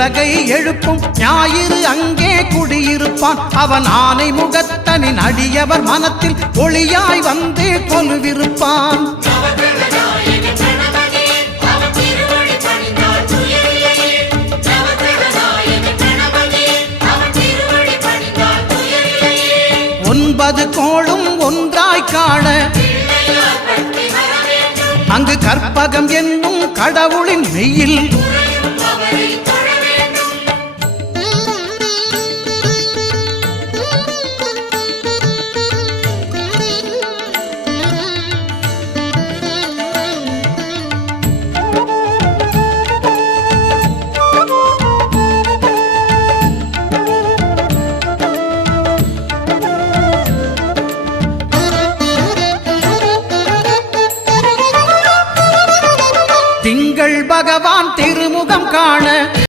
உலகை எழுப்பும் ஞாயிறு அங்கே குடியிருப்பான். அவன் ஆனை முகத்தனின் அடியவர் மனத்தில் ஒளியாய் வந்து கொலுவிருப்பான். ஒன்பது கோளும் ஒன்றாய் காண அங்கு கற்பகம் என்னும் கடவுளின் மெய்யில் திங்கள் பகவான் திருமுகம் காண